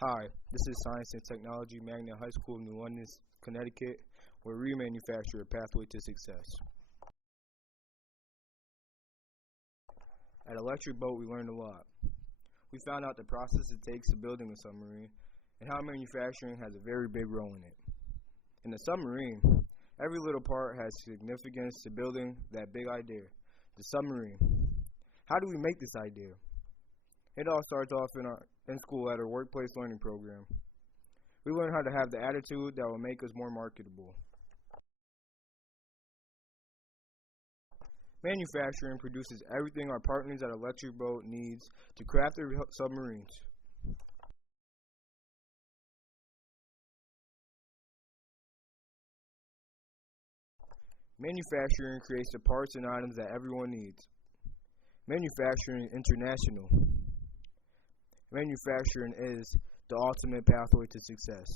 Hi, this is Science and Technology Magnet High School of New London, Connecticut, where we manufacture a pathway to success. At Electric Boat, we learned a lot. We found out the process it takes to building a submarine and how manufacturing has a very big role in it. In the submarine, every little part has significance to building that big idea, the submarine. How do we make this idea? It all starts off in school at our workplace learning program. We learn how to have the attitude that will make us more marketable. Manufacturing produces everything our partners at Electric Boat needs to craft their submarines. Manufacturing creates the parts and items that everyone needs. Manufacturing is international. Manufacturing is the ultimate pathway to success.